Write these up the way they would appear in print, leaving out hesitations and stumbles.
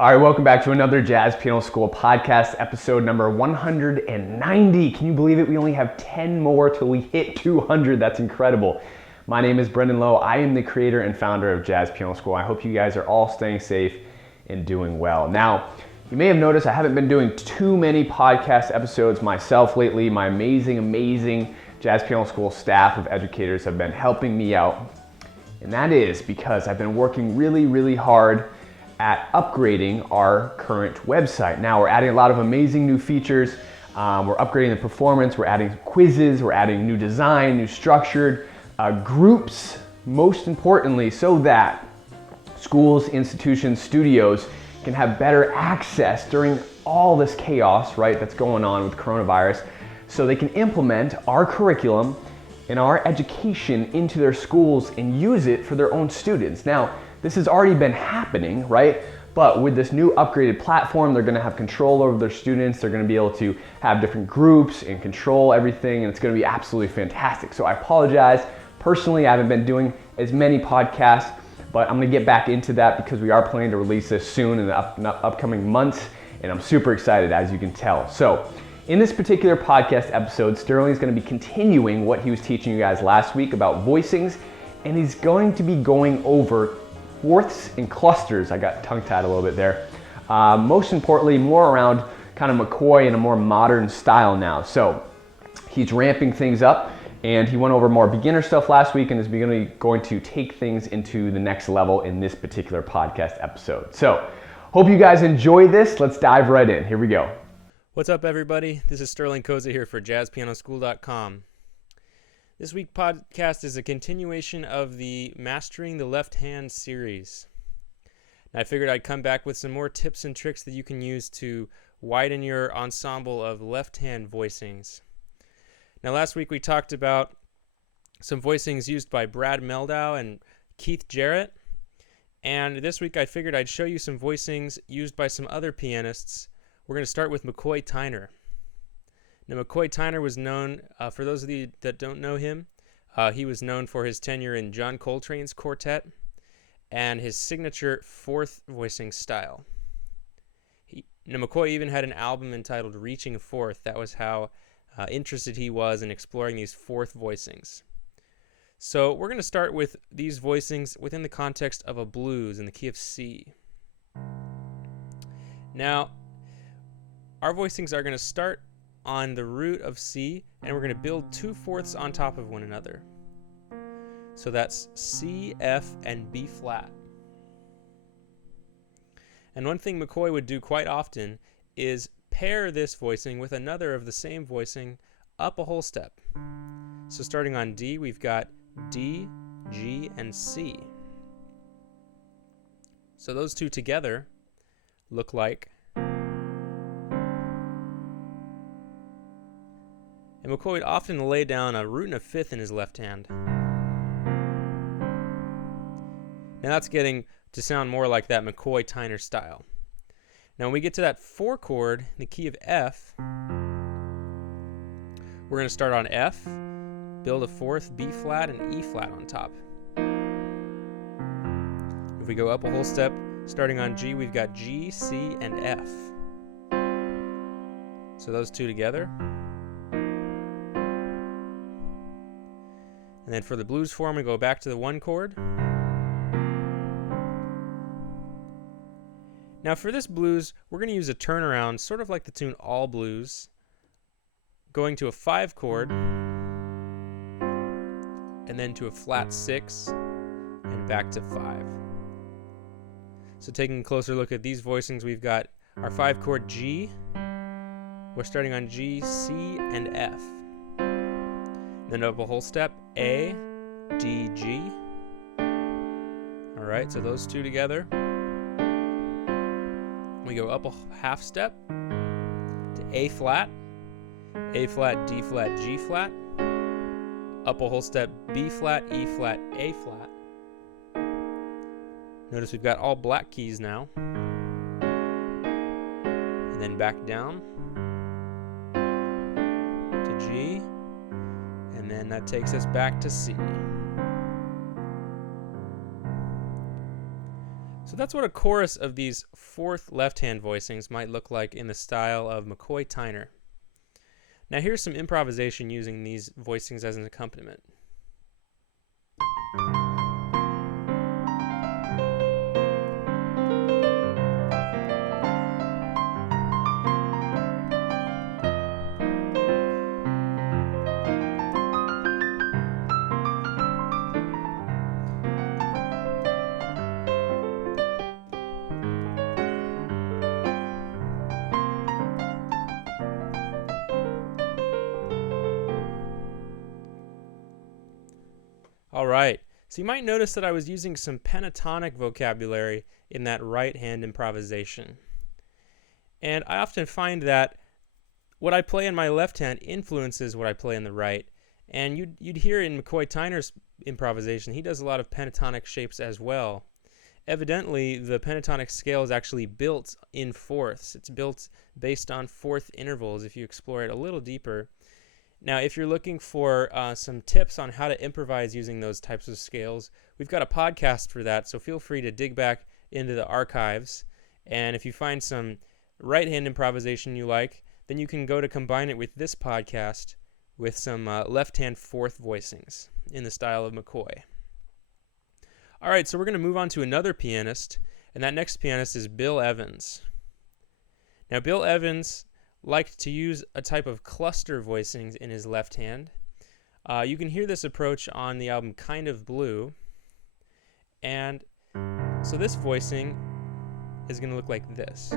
All right, welcome back to another Jazz Piano School podcast, episode number 190. Can you believe it? We only have 10 more till we hit 200. That's incredible. My name is Brendan Lowe. I am the creator and founder of Jazz Piano School. I hope you guys are all staying safe and doing well. Now, you may have noticed I haven't been doing too many podcast episodes myself lately. My amazing Jazz Piano School staff of educators have been helping me out. And that is because I've been working really hard at upgrading our current website. Now we're adding a lot of amazing new features. We're upgrading the performance, we're adding quizzes, we're adding new design, new structured groups, most importantly, so that schools, institutions, studios can have better access during all this chaos, right, that's going on with coronavirus, so they can implement our curriculum and our education into their schools and use it for their own students. Now, this has already been happening, right? But with this new upgraded platform, they're gonna have control over their students. They're gonna be able to have different groups and control everything, and it's gonna be absolutely fantastic. So I apologize. Personally, I haven't been doing as many podcasts, but I'm gonna get back into that because we are planning to release this soon in the upcoming months, and I'm super excited, as you can tell. So in this particular podcast episode, Sterling is gonna be continuing what he was teaching you guys last week about voicings, and he's going to be going over fourths and clusters. I got tongue-tied a little bit there. Most importantly, more around kind of McCoy in a more modern style now. So he's ramping things up, and he went over more beginner stuff last week and is going to take things into the next level in this particular podcast episode. So hope you guys enjoy this. Let's dive right in. Here we go. What's up, everybody? This is Sterling Koza here for JazzPianoSchool.com. This week's podcast is a continuation of the Mastering the Left Hand series. And I figured I'd come back with some more tips and tricks that you can use to widen your ensemble of left-hand voicings. Now, last week we talked about some voicings used by Brad Meldau and Keith Jarrett. And this week I figured I'd show you some voicings used by some other pianists. We're going to start with McCoy Tyner. Now, McCoy Tyner was known, for those of you that don't know him, he was known for his tenure in John Coltrane's quartet and his signature fourth voicing style. McCoy even had an album entitled Reaching Fourth. That was how interested he was in exploring these fourth voicings. So we're going to start with these voicings within the context of a blues in the key of C. Now, our voicings are going to start on the root of C, and we're going to build two fourths on top of one another. So that's C, F, and B flat. And one thing McCoy would do quite often is pair this voicing with another of the same voicing up a whole step. So starting on D, we've got D, G, and C. So those two together look like. And McCoy would often lay down a root and a fifth in his left hand. Now that's getting to sound more like that McCoy Tyner style. Now when we get to that 4 chord in the key of F, we're going to start on F, build a fourth, B flat, and E flat on top. If we go up a whole step, starting on G, we've got G, C, and F. So those two together. And then for the blues form, we go back to the 1 chord. Now for this blues, we're going to use a turnaround, sort of like the tune All Blues, going to a 5 chord, and then to a flat 6, and back to 5. So taking a closer look at these voicings, we've got our 5 chord G. We're starting on G, C, and F. Then up a whole step, A, D, G. All right, so those two together. We go up a half step to A flat, D flat, G flat. Up a whole step, B flat, E flat, A flat. Notice we've got all black keys now. And then back down to G. And then that takes us back to C. So that's what a chorus of these fourth left-hand voicings might look like in the style of McCoy Tyner. Now here's some improvisation using these voicings as an accompaniment. All right, so you might notice that I was using some pentatonic vocabulary in that right hand improvisation. And I often find that what I play in my left hand influences what I play in the right. And you'd hear in McCoy Tyner's improvisation, he does a lot of pentatonic shapes as well. Evidently, the pentatonic scale is actually built in fourths. It's built based on fourth intervals if you explore it a little deeper. Now, if you're looking for some tips on how to improvise using those types of scales, we've got a podcast for that, so feel free to dig back into the archives. And if you find some right-hand improvisation you like, then you can go to combine it with this podcast with some left-hand fourth voicings in the style of McCoy. All right, so we're going to move on to another pianist, and that next pianist is Bill Evans. Now, Bill Evans liked to use a type of cluster voicings in his left hand. You can hear this approach on the album Kind of Blue. And so this voicing is going to look like this.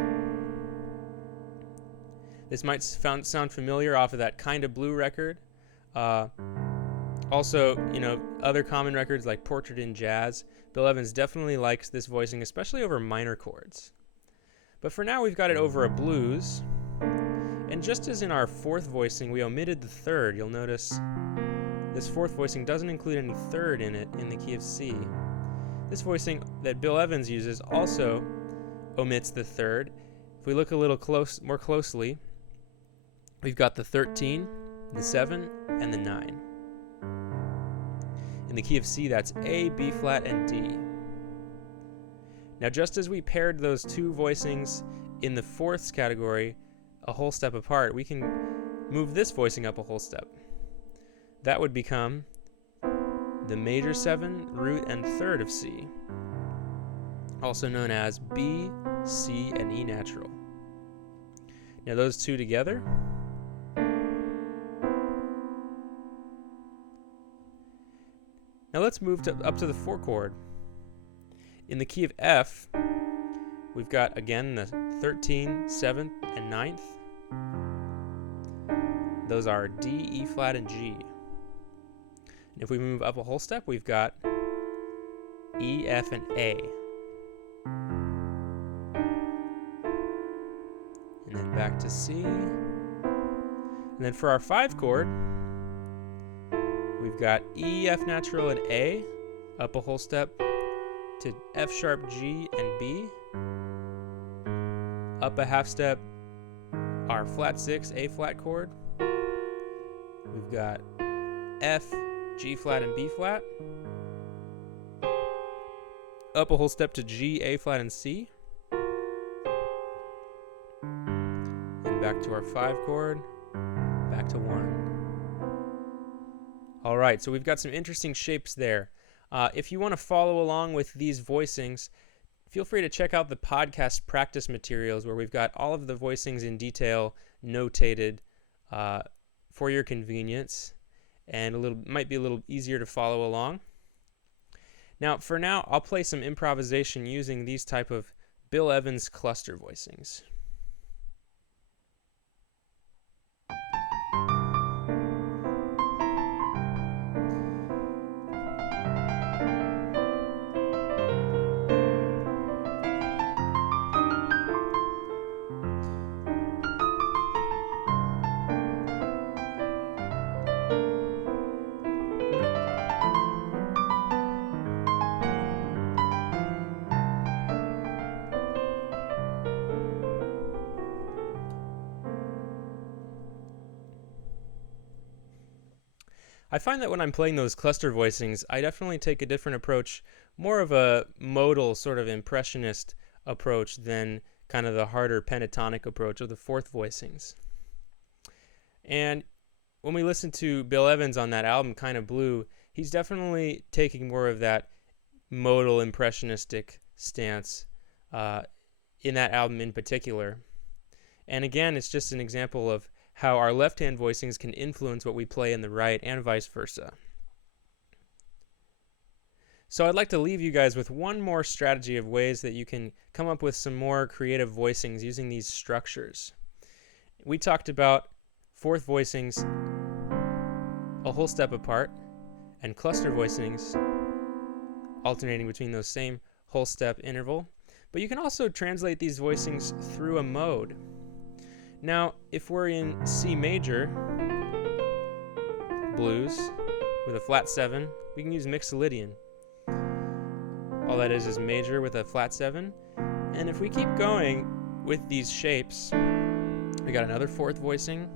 This might sound familiar off of that Kind of Blue record. Also, other common records like Portrait in Jazz. Bill Evans definitely likes this voicing, especially over minor chords. But for now, we've got it over a blues. And just as in our fourth voicing, we omitted the third. You'll notice this fourth voicing doesn't include any third in it in the key of C. This voicing that Bill Evans uses also omits the third. If we look a little more closely, we've got the 13, the 7, and the 9. In the key of C, that's A, B flat, and D. Now, just as we paired those two voicings in the fourths category a whole step apart, we can move this voicing up a whole step. That would become the major 7, root, and third of C, also known as B, C, and E natural. Now those two together Now let's move up to the 4 chord. In the key of F, we've got, again, the 13th, 7th, and 9th. Those are D, E flat, and G. And if we move up a whole step, we've got E, F, and A. And then back to C. And then for our 5 chord, we've got E, F natural, and A, up a whole step to F sharp, G, and B. Up a half step, our flat 6, A flat chord. We've got F, G flat, and B flat. Up a whole step to G, A flat, and C. And back to our 5 chord, back to 1. All right, so we've got some interesting shapes there. If you want to follow along with these voicings, feel free to check out the podcast practice materials where we've got all of the voicings in detail notated for your convenience, and might be a little easier to follow along. Now, for now, I'll play some improvisation using these type of Bill Evans cluster voicings. I find that when I'm playing those cluster voicings, I definitely take a different approach more of a modal sort of impressionist approach than kind of the harder pentatonic approach of the fourth voicings. And when we listen to Bill Evans on that album, Kind of Blue, he's definitely taking more of that modal impressionistic stance in that album in particular. And again, it's just an example of how our left-hand voicings can influence what we play in the right and vice versa. So I'd like to leave you guys with one more strategy of ways that you can come up with some more creative voicings using these structures. We talked about fourth voicings a whole step apart and cluster voicings alternating between those same whole step interval. But you can also translate these voicings through a mode. Now, if we're in C major blues with a flat 7, we can use Mixolydian. All that is major with a flat 7. And if we keep going with these shapes, we got another fourth voicing.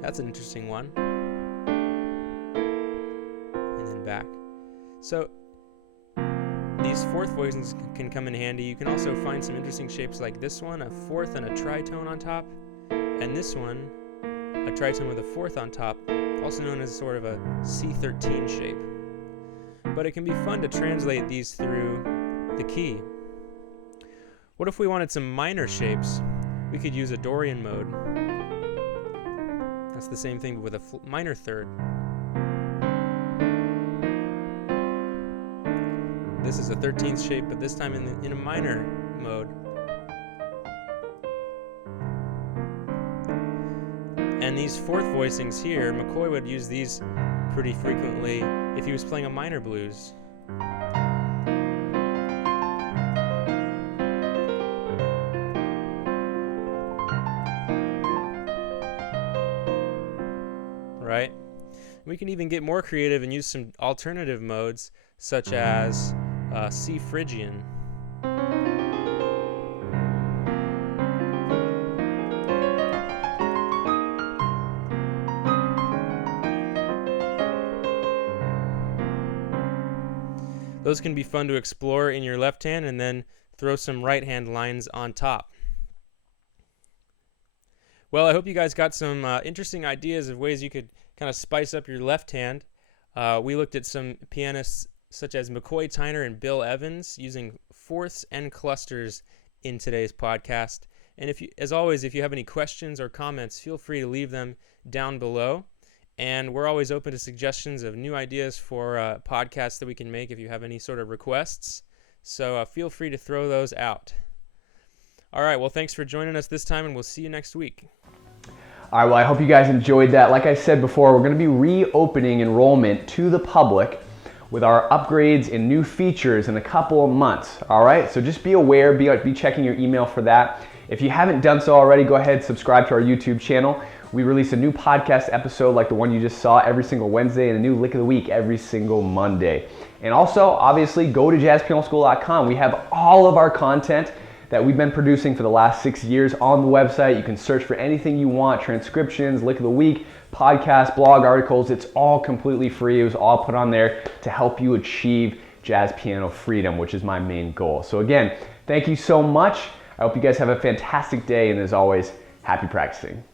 That's an interesting one. And then back. So these fourth voicings can come in handy. You can also find some interesting shapes like this one, a fourth and a tritone on top, and this one, a tritone with a fourth on top, also known as sort of a C13 shape. But it can be fun to translate these through the key. What if we wanted some minor shapes? We could use a Dorian mode. That's the same thing but with a minor third. This is a 13th shape, but this time in a minor mode. And these fourth voicings here, McCoy would use these pretty frequently if he was playing a minor blues. Right? We can even get more creative and use some alternative modes such as C Phrygian. Those can be fun to explore in your left hand and then throw some right hand lines on top. Well, I hope you guys got some interesting ideas of ways you could kind of spice up your left hand. We looked at some pianists such as McCoy Tyner and Bill Evans using fourths and clusters in today's podcast. And as always, if you have any questions or comments, feel free to leave them down below. And we're always open to suggestions of new ideas for podcasts that we can make if you have any sort of requests. So feel free to throw those out. All right, well, thanks for joining us this time, and we'll see you next week. All right, well, I hope you guys enjoyed that. Like I said before, we're going to be reopening enrollment to the public with our upgrades and new features in a couple of months. All right, so just be aware, be checking your email for that. If you haven't done so already, go ahead and subscribe to our YouTube channel. We release a new podcast episode like the one you just saw every single Wednesday and a new lick of the week every single Monday. And also, obviously, go to jazzpianoschool.com. We have all of our content that we've been producing for the last 6 years on the website. You can search for anything you want, transcriptions, lick of the week, podcasts, blog articles. It's all completely free. It was all put on there to help you achieve jazz piano freedom, which is my main goal. So again, thank you so much. I hope you guys have a fantastic day, and as always, happy practicing.